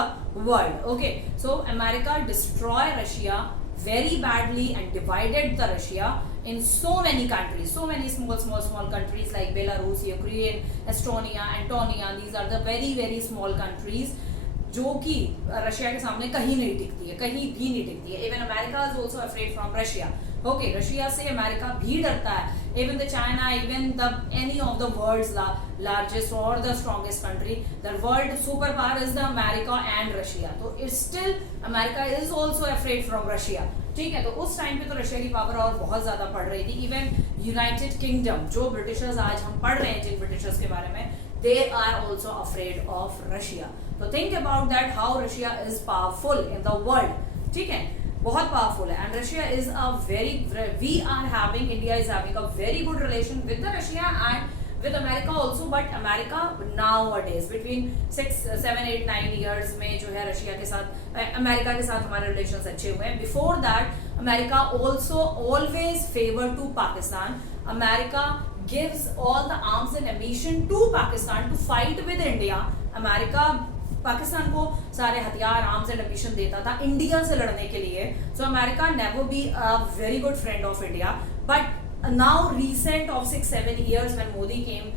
world. Okay, so America destroy Russia very badly and divided the Russia in so many countries, so many small countries like Belarus, Ukraine, Estonia, Antonia. These are the very small countries जो कि Russia के सामने कहीं नहीं टिकती है, कहीं भी नहीं टिकती है। Even America is also afraid from Russia. Okay, Russia से अमेरिका भी डरता है। Even the China, even the any of the world's largest और the strongest country, the world super power is the America and Russia. तो still America is also afraid from Russia, ठीक है। तो उस टाइम पे तो रशिया की power और बहुत ज्यादा बढ़ रही थी। इवन यूनाइटेड किंगडम, जो ब्रिटिशर्स आज हम पढ़ रहे हैं जिन ब्रिटिशर्स के बारे में, they are also afraid of Russia. So think about that, how Russia is powerful in the world, ठीक है, बहुत powerful है। And Russia is a we are having, India is having a very good relation with the Russia and with America also, but America nowadays between 6, 7, 8, 9 years में जो है Russia के साथ, America के साथ हमारे relations अच्छे हुए हैं। Before that, America also always favor to Pakistan. America gives all the arms and ammunition to Pakistan to fight with India. America Pakistan को सारे हथियार, आर्म्स एंड एम्यूनिशन देता था इंडिया से लड़ने के लिए। So America never be a very good friend of India, but now recent of 6-7 years when Modi came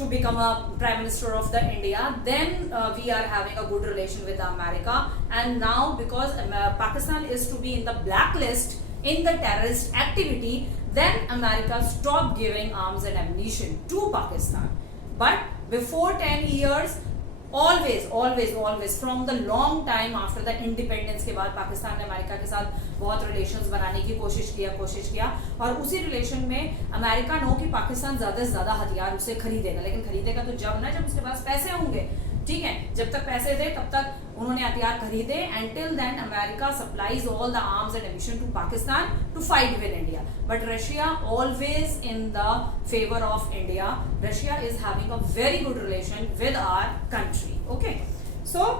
to become a prime minister of the India, then we are having a good relation with America. And now because Pakistan is to be in the blacklist in the terrorist activity, then America stopped giving arms and ammunition to Pakistan. But before 10 years, always from the long time after the independence के बाद पाकिस्तान ने America के साथ बहुत relations बनाने की कोशिश किया और उसी रिलेशन में अमेरिका नो कि पाकिस्तान ज्यादा से ज्यादा हथियार उससे खरीदेगा, लेकिन खरीदेगा तो जब उसके पास पैसे होंगे, ठीक है। जब तक पैसे थे तब तक उन्होंने हथियार खरीदे, and till then America supplies all the arms and ammunition to Pakistan to fight with India, but Russia always in the favour of India. Russia is having a very good relation with our country, okay. So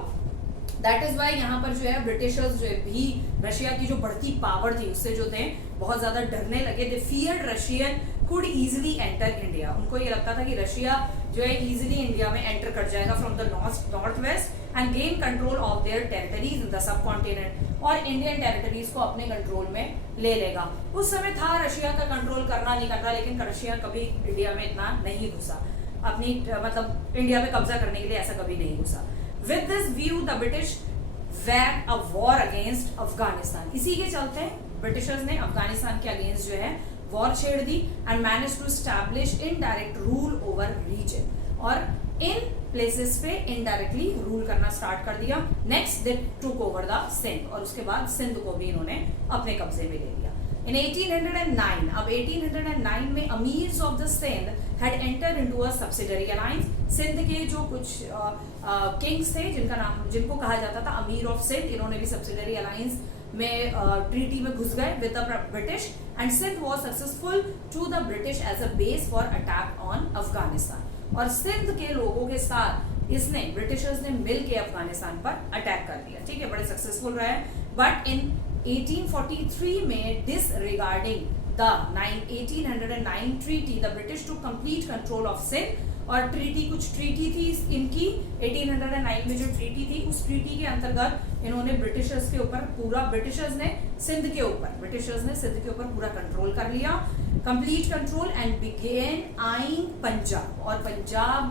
that is why यहाँ पर जो है Britishers जो भी Russia की जो बढ़ती power थी उससे जो थे बहुत ज्यादा डरने लगे। They feared Russian could easily enter India. उनको ये लगता था कि रशिया जो है इजिली इंडिया में एंटर कर जाएगा from the north west and gain control of their territories in the sub continent, और इंडियन टेरिटरीज को अपने कंट्रोल में ले लेगा। उस समय था रशिया का कंट्रोल करना नहीं करना, लेकिन रशिया कभी इंडिया में इतना नहीं घुसा, अपनी मतलब इंडिया पे कब्जा करने के लिए ऐसा कभी नहीं घुसा। With this view, the British waged a war against Afghanistan. इसी के चलते ब्रिटिशर्स ने अफगानिस्तान के अगेंस्ट जो है वॉर छेड़ दी and manage to stablish indirect rule over region, और इन प्लेसेस पे इनडायरेक्टली रूल करना स्टार्ट कर दिया। Next they took over the Sindh, और उसके बाद सिंध को भी इन्होंने अपने कब्जे में ले लिया। In 1809, अब 1809 में Amirs of the Sindh had entered into a subsidiary alliance. Sindh के जो कुछ किंग्स थे जिनको कहा जाता था अमीर ऑफ सिंध, इन्होंने भी सब्सिडरी अलायंस में ट्रीटी में घुस गए with the British and Sindh was successful to the British as a base for attack on Afghanistan. और सिंध के लोगों के साथ इसने ब्रिटिशर्स ने मिल के अफगानिस्तान पर अटैक कर दिया, ठीक है, बड़े सक्सेसफुल रहे। बट इन 1843 में disregarding the 1809 treaty the British to complete control of Sindh. और ट्रीटी कुछ ट्रीटी थी इनकी 1809 में जो ट्रीटी थी उस ट्रीटी के अंतर्गत इन्होंने ब्रिटिशर्स के ऊपर पूरा ब्रिटिशर्स ने सिंध के ऊपर पूरा कंट्रोल कर लिया, complete control and began eyeing Punjab. और पंजाब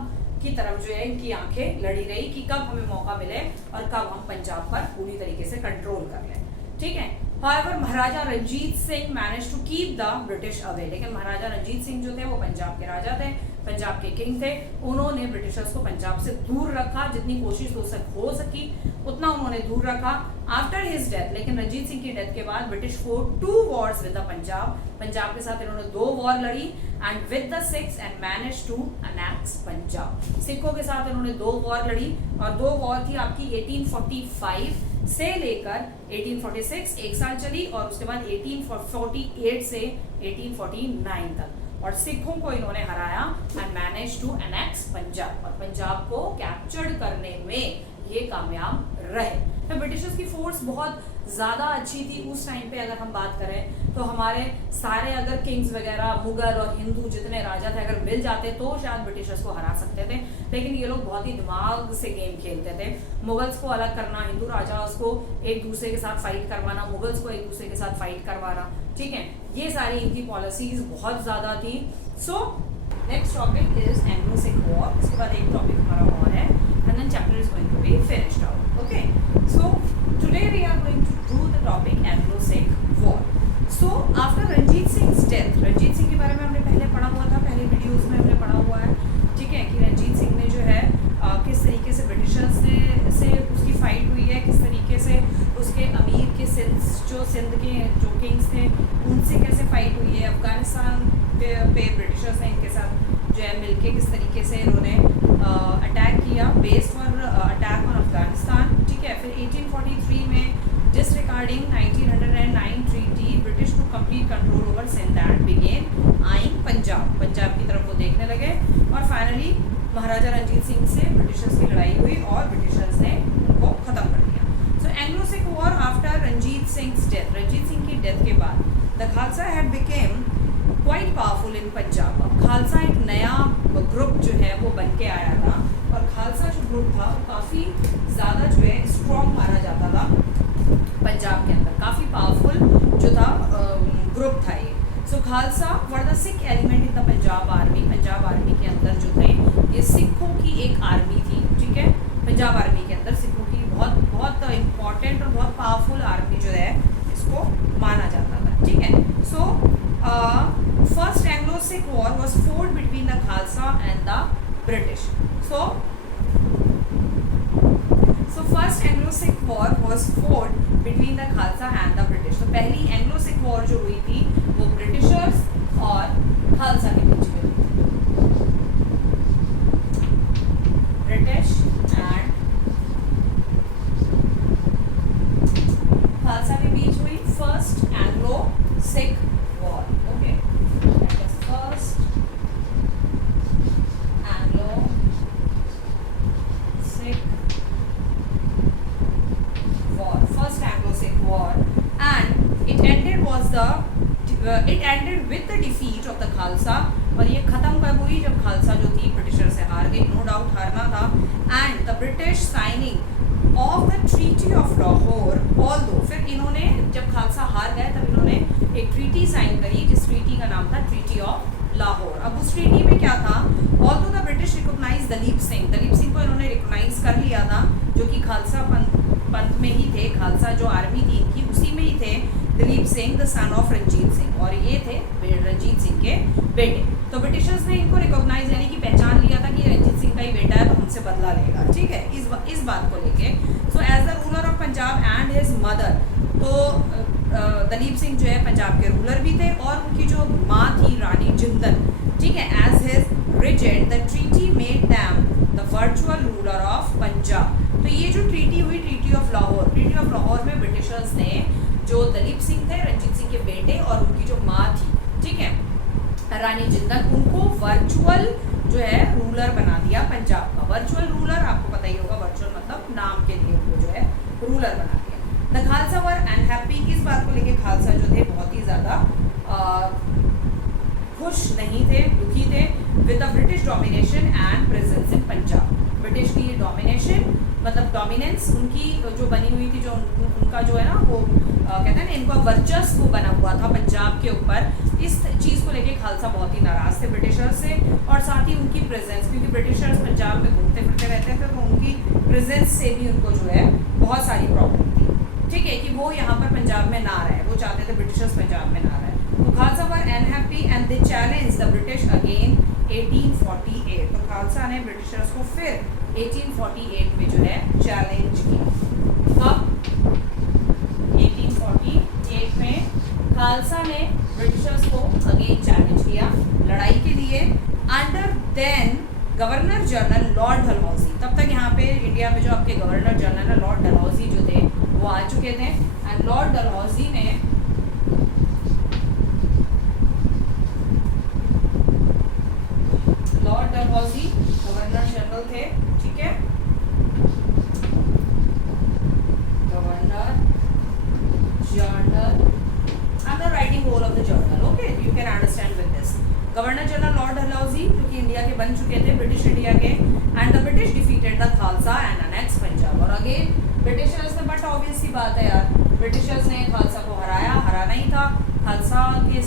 की तरफ जो है इनकी आंखें लड़ी रही कि कब हमें मौका मिले और कब हम पंजाब पर पूरी तरीके से कंट्रोल कर लें, ठीक है। However, Maharaja Ranjit Singh manage to keep the British away. लेकिन महाराजा रंजीत सिंह जो थे वो पंजाब के राजा थे, पंजाब के किंग थे, उन्होंने ब्रिटिशर्स को पंजाब से दूर रखा, जितनी कोशिश हो सकी उतना उन्होंने दूर रखा। आफ्टर हिज डेथ, लेकिन रंजीत सिंह की डेथ के बाद British fought 2 wars with the Punjab के साथ इन्होंने 2 वॉर लड़ी and with the Sikhs and manage to annex Punjab. सिखों के साथ इन्होंने 2 वॉर लड़ी और 2 वॉर थी आपकी 1845 से लेकर 1846 एक साल चली और उसके बाद 1848 से 1849 तक। और सिखों को इन्होंने हराया and manage to annex Punjab, और पंजाब को कैप्चर करने में ये कामयाब रहे। तो ब्रिटिशर्स की फोर्स बहुत ज़्यादा अच्छी थी उस टाइम पे। अगर हम बात करें तो हमारे सारे अगर किंग्स वगैरह मुगल और हिंदू जितने राजा थे अगर मिल जाते तो शायद ब्रिटिशर्स को हरा सकते थे, लेकिन ये लोग बहुत ही दिमाग से गेम खेलते थे। मुगल्स को अलग करना, हिंदू राजाओं को एक दूसरे के साथ फाइट करवाना, मुगल्स को एक दूसरे के साथ फाइट करवाना, ठीक है, ये सारी इनकी पॉलिसीज बहुत ज़्यादा थी। So next topic is एंग्लो-सिख war. उसके बाद एक टॉपिक हमारा और है and then chapter is going to be finished out. Okay, so today we are going to do the topic Anglo-Sikh War. So after Ranjit Singh's death, Ranjit Singh के बारे में हमने पहले पढ़ा हुआ था, पहले वीडियोस में हमने पढ़ा हुआ है, ठीक है, कि रंजीत सिंह ने जो है किस तरीके से ब्रिटिशर्स से उसकी फाइट हुई है, किस तरीके से उसके अमीर के सिंध के जो किंग्स थे उनसे कैसे फाइट हुई है, अफगानिस्तान पे ब्रिटिशर्स ने इनके साथ जो है मिलके किस तरीके से इन्होंने अटैक किया, based for attack on Afghanistan, ठीक है। फिर 1843 में disregarding 1909 treaty British to complete control over Sindh and began eyeing Punjab की तरफ वो देखने लगे। और फाइनली महाराजा रंजीत सिंह से ब्रिटिशर्स की लड़ाई हुई और ब्रिटिशर्स ने उनको खत्म कर दिया। सो एंग्लो-सिख war after Ranjit Singh death, Ranjit Singh की डेथ के बाद the Khalsa had became quite powerful in Punjab. अब खालसा एक नया ग्रुप जो है वो बन के आया था और खालसा जो ग्रुप था वो काफ़ी ज़्यादा जो है स्ट्रॉन्ग माना जाता था पंजाब के अंदर, काफ़ी पावरफुल जो था ग्रुप था ये। So Khalsa were the Sikh element in the Punjab army के अंदर जो थे ये सिखों की एक आर्मी थी, ठीक है। पंजाब आर्मी के अंदर सिखों की बहुत इम्पॉर्टेंट और बहुत पावरफुल आर्मी जो है इसको माना जाता था, ठीक है। सो first Anglo-Sikh war was fought between the Khalsa and the British. So first Anglo-Sikh war was fought between the Khalsa and the British. तो पहली Anglo-Sikh war जो हुई थी वो ब्रिटिशर्स और खालसा के बीच में हुई थी। ब्रिटिश एंड खालसा के बीच हुई first Anglo-Sikh war. Okay, that was first Anglo-Sikh war, and it ended with the defeat of the Khalsa. और ये खत्म कब हुई? जब खालसा जो थी ब्रिटिशर से हार गई, नो डाउट हारना था। And the British signing off the treaty of Lahore, although फिर इन्होंने जब खालसा हार गए तब इन्होंने एक ट्रीटी साइन करी जिस ट्रीटी का नाम था ट्रीटी ऑफ लाहौर। अब उस ट्रीटी में क्या था? Although the British recognise Duleep Singh को इन्होंने रिकॉग्नाइज कर लिया था, जो कि खालसा पंथ में ही थे, खालसा जो आर्मी थी इनकी उसी में ही थे Duleep Singh the son of Ranjit Singh, और ये थे रंजीत सिंह के बेटे। तो ब्रिटिशर्स ने इनको रिकॉग्नाइज यानी कि पहचान लिया था कि ये रंजीत सिंह का ही बेटा है तो उनसे बदला लेगा, ठीक है, इस बात को लेके। So as the ruler of Punjab and his mother, तो दलीप सिंह जो है पंजाब के रूलर भी थे और उनकी जो माँ थी रानी जिंदल, ठीक है, as his regent the treaty made them the virtual ruler of Punjab. तो ये जो ट्रीटी हुई ट्रीटी ऑफ लाहौर में ब्रिटिशर्स ने रानी जिंदल, उनको वर्चुअल जो है रूलर बना दिया पंजाब का। वर्चुअल रूलर आपको पता ही होगा, वर्चुअल मतलब नाम के लिए उनको जो है रूलर बना दिया। द खालसा वर अनहैप्पी, इस बात को लेके खालसा जो थे बहुत ही ज़्यादा खुश नहीं थे, दुखी थे with the British domination and presence in Punjab. British की डोमिनेशन मतलब डोमिनेंस उनकी जो बनी हुई थी, जो उनका जो है ना वो कहते हैं ना इनका वर्चस्व बना हुआ था पंजाब के ऊपर, इस चीज़ को लेके खालसा बहुत ही नाराज़ थे ब्रिटिशर्स से, और साथ ही उनकी प्रेजेंस, क्योंकि ब्रिटिशर्स पंजाब में घूमते फिरते रहते थे तो उनकी प्रेजेंस से भी उनको जो है बहुत सारी प्रॉब्लम थी। ठीक है, कि वो यहाँ पर पंजाब में ना रहे, वो चाहते थे ब्रिटिशर्स पंजाब में ना रहे। तो Khalsa were unhappy and they challenge the British again 1848। तो खालसा ने ब्रिटिशर्स को फिर 1848 में जो है चैलेंज किया। कब? 1848 में खालसा ने ब्रिटिशर्स को अगेन चैलेंज किया लड़ाई के लिए under then governor general Lord Dalhousie. तब तक यहाँ पे इंडिया में जो आपके गवर्नर जनरल है लॉर्ड डलहौजी जो थे वो आ चुके थे, एंड लॉर्ड डलहौजी ने गवर्नर जनरल थे, ठीक है, governor general, I am not writing whole of the journal, okay, you can understand with this. Governor general Lord Dalhousie जो कि इंडिया के बन चुके थे, ब्रिटिश इंडिया के, and the British defeated the Khalsa and annex Punjab. और अगेन ब्रिटिशर्स ने, but obvious सी बात है यार, ब्रिटिशर्स ने खालसा को हराना ही था। खालसा के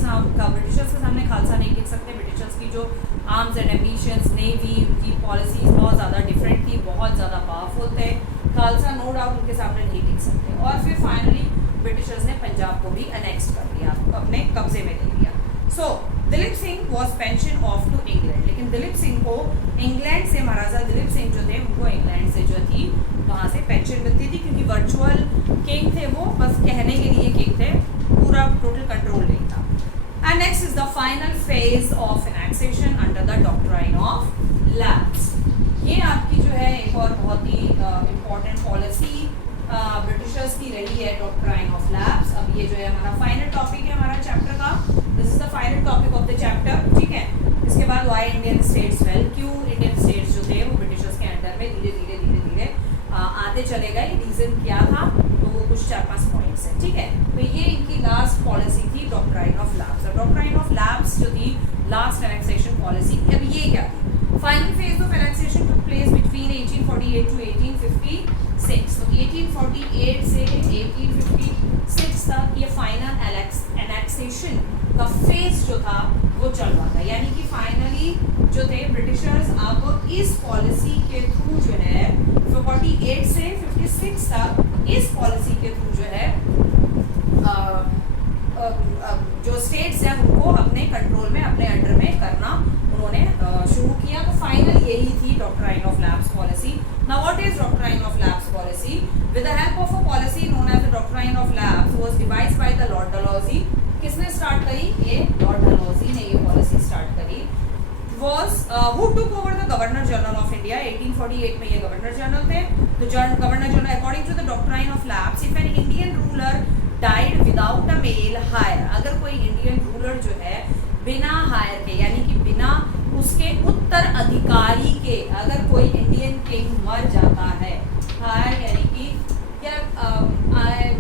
ब्रिटिशर्स के सामने खालसा नहीं टिक सकते। ब्रिटिशर्स की जो आर्म्स एंड एम्बिशंस, नेवी, उनकी पॉलिसीज बहुत ज़्यादा डिफरेंट थी, बहुत ज़्यादा पावरफुल थे। खालसा नो डाउट उनके सामने नहीं टिक सकते। और फिर फाइनली ब्रिटिशर्स ने पंजाब को भी अनेक्स कर लिया, अपने कब्जे में ले लिया। So Dilip Singh was pension off to England, लेकिन दिलीप सिंह को इंग्लैंड से, महाराजा दिलीप सिंह जो थे उनको इंग्लैंड से जो थी वहाँ से पेंशन मिलती थी, क्योंकि वर्चुअल किंग थे वो, बस कहने के लिए किंग थे, पूरा टोटल कंट्रोल नहीं था। And next is the final phase of annexation under the doctrine of lapse. ये आपकी जो है एक और बहुत ही इम्पोर्टेंट पॉलिसी ब्रिटिशर्स की रही है, डॉक्ट्राइन ऑफ लैप्स। अब ये जो है हमारा फाइनल टॉपिक है हमारा चैप्टर का, this is the final topic of the chapter, ठीक है। इसके बाद वाई इंडियन स्टेट्स फेल, क्यों इंडियन स्टेट्स जो थे वो ब्रिटिशर्स के अंडर में धीरे धीरे आते चले गए, रीजन क्या था, तो वो कुछ 4-5 पॉइंट्स है, ठीक है। तो ये इनकी लास्ट पॉलिसी थी डॉक्ट्राइन ऑफ लैप्स। और डॉक्ट्राइन ऑफ लैप्स जो थी लास्ट एनेक्सेशन पॉलिसी, अब ये क्या थी? Final phase of annexation took place between 1848 to 1856। तो 1848 से 1856 तक ये फाइनल एनेक्सेशन का फेज जो था वो चल रहा था, यानी कि फाइनली जो थे ब्रिटिशर्स अब इस पॉलिसी के थ्रू जो है 48 से 56 तक इस पॉलिसी के थ्रू जो है जो स्टेट्स हैं उनको अपने कंट्रोल में, अपने अंडर में करना उन्होंने शुरू किया। तो फाइनल यही थी doctrine of lapse policy. Now what is doctrine of lapse policy? With the help of a policy known as the doctrine of lapse was devised by the Lord Dalhousie. किसने स्टार्ट करी? ये लॉर्ड डलहौजी ने ये policy start करी। was who took over the Governor General of India? 1848 में ये governor general थे। तो governor general according to the doctrine of lapse, if an Indian ruler died without a male heir, अगर कोई Indian ruler जो है बिना हायर के, यानी कि बिना उसके उत्तराधिकारी के, अगर कोई इंडियन किंग मर जाता है, हायर यानी कि यार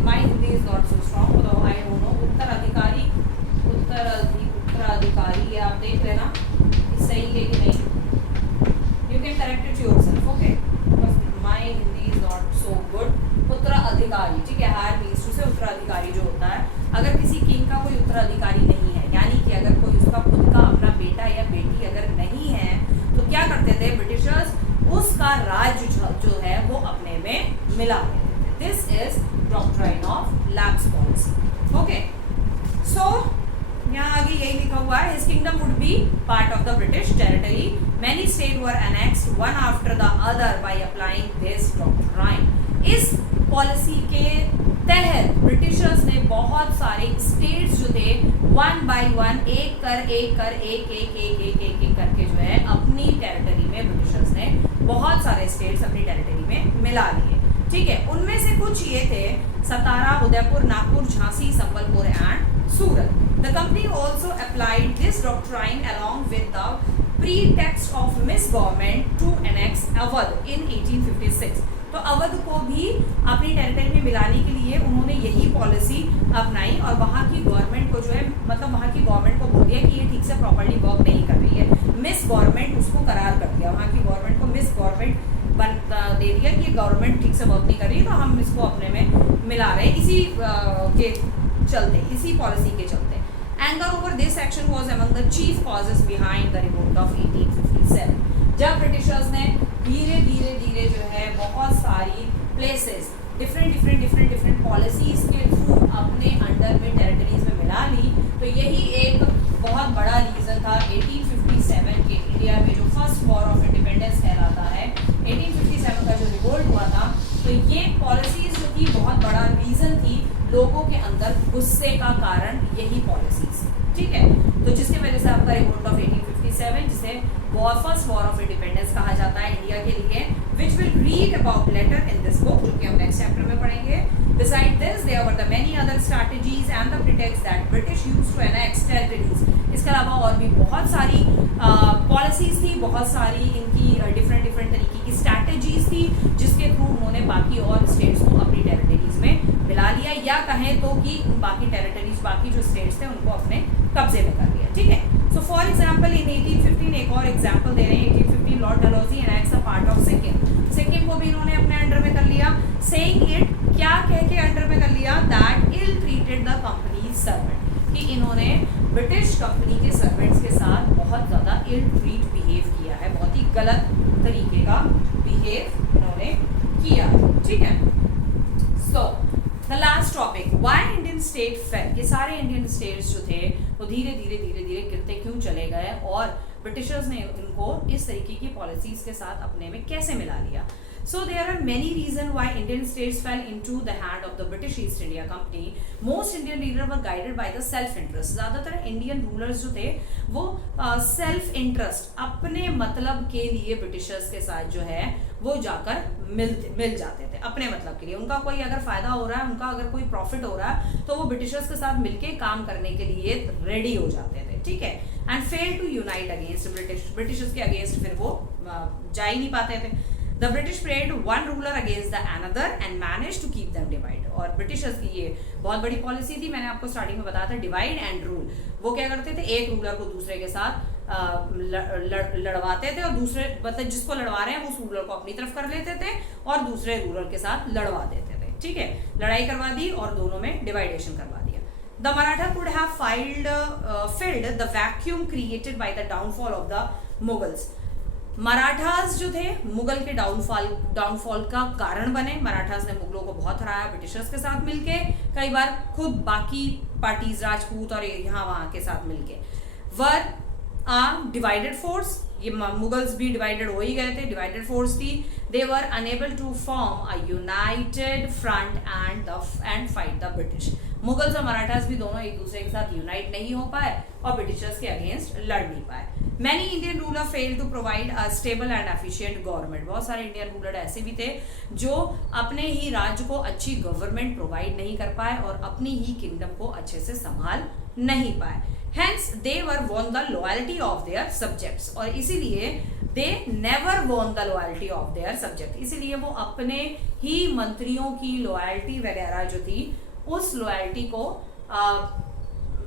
my Hindi is not so strong, तो आई डोंट नो, उत्तराधिकारी, उत्तराधिकारी ये आप देख लेना सही है कि नहीं, you can correct it yourself, okay, my Hindi is not so good. उत्तराधिकारी, ठीक है, हायर मीन्स टू से उत्तराधिकारी जो होता है, अगर किसी किंग का कोई उत्तराधिकारी नहीं है, यानी कि अगर कोई उसका खुद का अपना बेटा या बेटी अगर नहीं है, तो क्या करते थे ब्रिटिशर्स? उसका राज्य जो है वो अपने में मिला लेते थे। This is doctrine of lapse policy, okay. सो यहाँ आगे यही लिखा हुआ है, his kingdom would be part of the British territory, many state were annexed one after the other by applying this doctrine. इस पॉलिसी के तहत ब्रिटिशर्स ने बहुत सारे स्टेट्स जो थे वन बाय वन, एक करके जो है अपनी टेरिटरी में ब्रिटिशर्स ने बहुत सारे स्टेट्स अपनी टेरिटरी में मिला लिए, ठीक है। उनमें से कुछ ये थे: Satara, Udaipur, Nagpur, Jhansi, Sambalpur and Surat. The company also applied this doctrine along with the pretext of misgovernment to annex Awadh in 1856. तो अवध को भी अपनी टेरिटरी में मिलाने के लिए उन्होंने यही पॉलिसी अपनाई और वहाँ की गवर्नमेंट को जो है मतलब वहाँ की गवर्नमेंट को बोल दिया कि ये ठीक से प्रॉपर्ली वर्क नहीं कर रही है, मिस गवर्नमेंट उसको करार कर दिया, वहाँ की गवर्नमेंट को मिस गवर्नमेंट दे दिया कि ये गवर्नमेंट ठीक से वर्क नहीं कर रही है, तो हम इसको अपने में मिला रहे हैं इसी के चलते, इसी पॉलिसी के चलते। Anger over this action was among the chief causes behind the revolt of 1857। जब ब्रिटिशर्स ने धीरे धीरे जो है बहुत सारी प्लेसेस डिफरेंट पॉलिसीज के थ्रू अपने अंडर में टेरिटरीज में मिला ली, तो यही एक बहुत बड़ा रीज़न था 1857 के इंडिया में जो फर्स्ट वॉर ऑफ इंडिपेंडेंस कहलाता है। 1857 का जो रिवोल्ट हुआ था, तो ये पॉलिसीज जो थी बहुत बड़ा रीज़न थी लोगों के अंदर गुस्से का कारण यही पॉलिसीज, ठीक है। तो जिसकी वजह से आपका रिवोल्ट ऑफ 1857 जिसे फर्स्ट वॉर ऑफ इंडिपेंडेंस कहा जाता है इंडिया के लिए, which we'll read about later in this book, जो कि हम नेक्स्ट चैप्टर में पढ़ेंगे। Besides this, there were the many other strategies and the pretexts that British used to annex territories. इसके अलावा और भी बहुत सारी पॉलिसीज थी, बहुत सारी इनकी डिफरेंट तरीके की स्ट्रैटेजीज थी जिसके थ्रू उन्होंने बाकी और स्टेट्स को अपनी टेरिटरीज में मिला लिया, या कहें तो कि बाकी टेरिटरीज बाकी जो स्टेट्स थे उनको अपने कब्जे में कर लिया, ठीक है। सो फॉर एग्जाम्पल इन 1815 एक और एग्जाम्पल दे रहे हैं, 1815 Lord Dalhousie annex a part of Sikkim को भी इन्होंने अपने अंडर में कर लिया। सेइंग इट, क्या कह के अंडर में कर लिया, that ill treated the company servant, कि इन्होंने ब्रिटिश कंपनी के सर्वेंट्स के साथ बहुत ज़्यादा इल ट्रीट बिहेव किया है, बहुत ही गलत तरीके का बिहेव इन्होंने किया, ठीक है। So the last topic, why Indian state fail, कि सारे इंडियन स्टेट्स जो थे वो धीरे धीरे गिरते क्यों चले गए और ब्रिटिशर्स ने इनको इस तरीके की पॉलिसीज के साथ अपने में कैसे मिला लिया। So there are many reasons why Indian states fell into the hand of the British East India Company. Most Indian leaders were guided by the self-interest. ज़्यादातर इंडियन रूलर्स जो थे वो सेल्फ इंटरेस्ट, अपने मतलब के लिए ब्रिटिशर्स के साथ जो है वो जाकर मिल जाते थे अपने मतलब के लिए। उनका कोई अगर फायदा हो रहा है, उनका अगर कोई प्रॉफिट हो रहा है, तो वो ब्रिटिशर्स के साथ मिलके काम करने के लिए रेडी हो जाते थे, ठीक है। And fail to unite against Britishers के अगेंस्ट फिर वो जा ही नहीं पाते थे। The British played one ruler against the another and managed to keep them divided. और ब्रिटिशर्स की ये बहुत बड़ी पॉलिसी थी, मैंने आपको स्टार्टिंग में बताया था, डिवाइड एंड रूल। वो क्या करते थे, एक रूलर को दूसरे के साथ लड़वाते थे और दूसरे मतलब जिसको लड़वा रहे हैं उस रूलर को अपनी तरफ कर लेते थे और दूसरे रूलर के साथ लड़वा देते थे, ठीक है। लड़ाई करवा दी और दोनों में डिवाइडेशन करवा दिया। The Maratha could have filled the vacuum created by the downfall of the Mughals. Marathas जो थे मुगल के डाउनफॉल का कारण बने। मराठास ने मुगलों को बहुत हराया ब्रिटिशर्स के साथ मिलके, कई बार खुद बाकी पार्टीज राजपूत और यहाँ वहाँ के साथ मिलके। वर आ डिवाइडेड फोर्स, ये मुगल्स भी डिवाइडेड हो ही गए थे, डिवाइडेड फोर्स थी। They were unable to form a united front and fight the British. Mughals और मराठास भी दोनों एक दूसरे के साथ यूनाइट नहीं हो पाए और ब्रिटिशर्स के अगेंस्ट लड़ नहीं पाए। Many Indian ruler fail to provide a stable and efficient government. बहुत सारे इंडियन रूलर ऐसे भी थे जो अपने ही राज्य को अच्छी गवर्नमेंट प्रोवाइड नहीं कर पाए और अपनी ही किंगडम को अच्छे से संभाल नहीं पाए। Hence they were won the loyalty of their subjects, और इसीलिए they never won the loyalty of their subject, इसीलिए वो अपने ही मंत्रियों की लॉयल्टी वगैरह जो थी उस लॉयल्टी को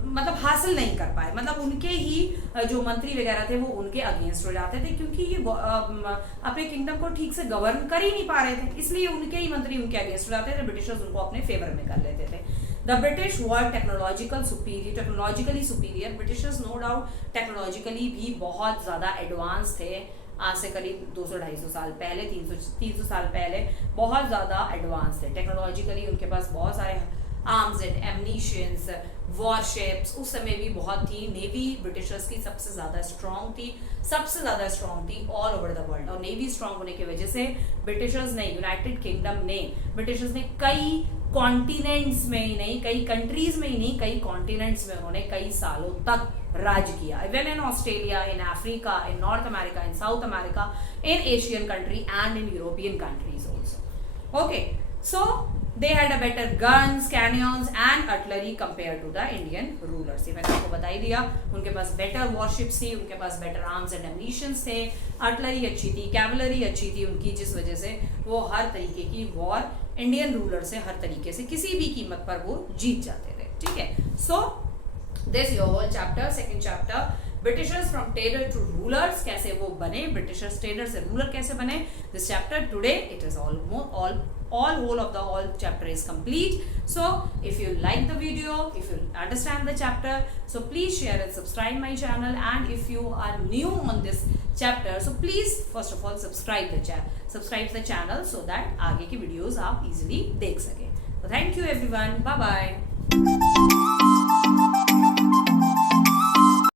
मतलब हासिल नहीं कर पाए। मतलब उनके ही जो मंत्री वगैरह थे वो उनके अगेंस्ट हो जाते थे क्योंकि ये अपने किंगडम को ठीक से गवर्न कर ही नहीं पा रहे थे, इसलिए उनके ही मंत्री उनके अगेंस्ट हो जाते थे, ब्रिटिशर्स उनको अपने फेवर में कर लेते थे। The British were technologically superior. Britishers no doubt technologically भी बहुत ज़्यादा एडवांस थे, आज से करीब 200-250 साल पहले, 300 साल पहले बहुत ज़्यादा एडवांस थे टेक्नोलॉजिकली। उनके पास बहुत सारे आर्म्स एंड एमनीशियंस, वॉरशिप्स उस समय भी बहुत थी। नेवी ब्रिटिशर्स की सबसे ज़्यादा स्ट्रॉन्ग थी ऑल ओवर द वर्ल्ड। और नेवी स्ट्रॉन्ग होने की वजह से ब्रिटिशर्स ने, यूनाइटेड किंगडम ने, ब्रिटिशर्स ने कई कॉन्टिनेंट्स में ही नहीं, कई कंट्रीज में ही नहीं, कई कॉन्टिनेंट्स में उन्होंने कई सालों तक राज किया। Even in Australia, in Africa, in north America, in south America, in Asian country and in European countries also. Okay, so They had a better guns, cannons and artillery compared to the Indian rulers. ये मैंने आपको बता ही दिया. उनके पास better warships थी, उनके पास better arms and ammunitions थे, artillery अच्छी थी, cavalry अच्छी थी उनकी, जिस वजह से वो हर तरीके की war Indian ruler से हर तरीके से किसी भी कीमत पर वो जीत जाते थे. ठीक है. So this your whole chapter, second chapter. Britishers from trader to rulers, कैसे वो बने, Britishers trader से ruler कैसे बने. This chapter today it is all whole of the whole chapter is complete. So if you like the video, if you understand the chapter, so please share and subscribe my channel. And if you are new on this chapter, so please first of all subscribe the channel so that आगे की videos आप easily देख सकें. So thank you everyone. Bye bye.